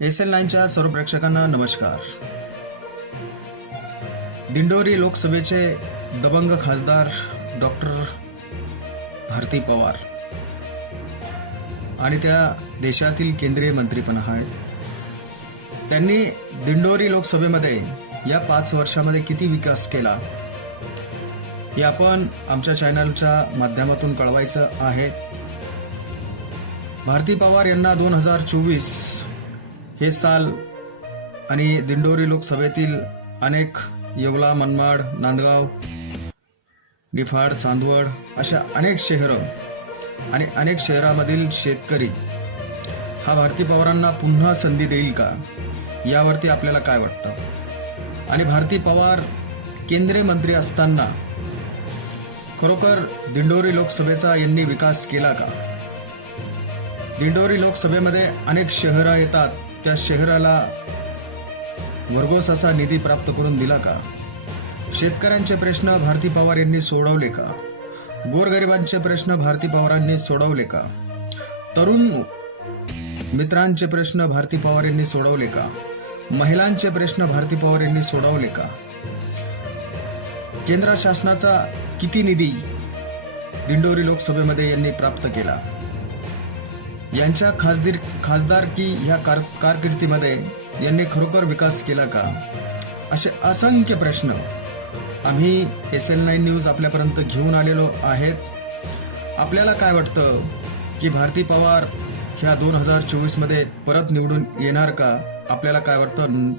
S L नाईनच्या सर्व प्रेक्षकांना नमस्कार. दिंडोरी लोकसभेचे दबंग खासदार डॉक्टर भारती पवार आणि त्या देशातील केंद्रीय मंत्री पण आहेत. त्यांनी दिंडोरी लोकसभेमध्ये या पाच वर्षामध्ये किती विकास केला हे आपण आमच्या चॅनलच्या माध्यमातून कळवायचं आहे. भारती पवार यांना दोन हजार चोवीस हे साल आणि दिंडोरी लोकसभेतील अनेक येवला मनमाड नांदगाव निफाड चांदवड अशा अनेक शहरं आणि अनेक शहरामधील शेतकरी हा भारती पवारांना पुन्हा संधी देईल का? यावरती आपल्याला काय वाटतं? आणि भारती पवार केंद्रीय मंत्री असताना खरोखर दिंडोरी लोकसभेचा यांनी विकास केला का? दिंडोरी लोकसभेमध्ये अनेक शहरं येतात त्या शहराला वर्गोस असा निधी प्राप्त करून दिला का? शेतकऱ्यांचे प्रश्न भारती पवार यांनी सोडवले का? गोरगरिबांचे प्रश्न भारती पवारांनी सोडवले का? तरुण मित्रांचे प्रश्न भारती पवार यांनी सोडवले का? महिलांचे प्रश्न भारती पवार यांनी सोडवले का? केंद्र शासनाचा किती निधी दिंडोरी लोकसभेमध्ये यांनी प्राप्त केला? यांच्या खासदार खासदारकी ह्या कार कारकिर्दीमध्ये यांनी खरोखर विकास केला का? असे असंख्य प्रश्न. आम्ही एस एल नाईन न्यूज आपल्यापर्यंत घेऊन आलेलो आहेत. आपल्याला काय वाटतं की भारती पवार ह्या दोन हजार चोवीसमध्ये परत निवडून येणार का? आपल्याला काय वाटतं?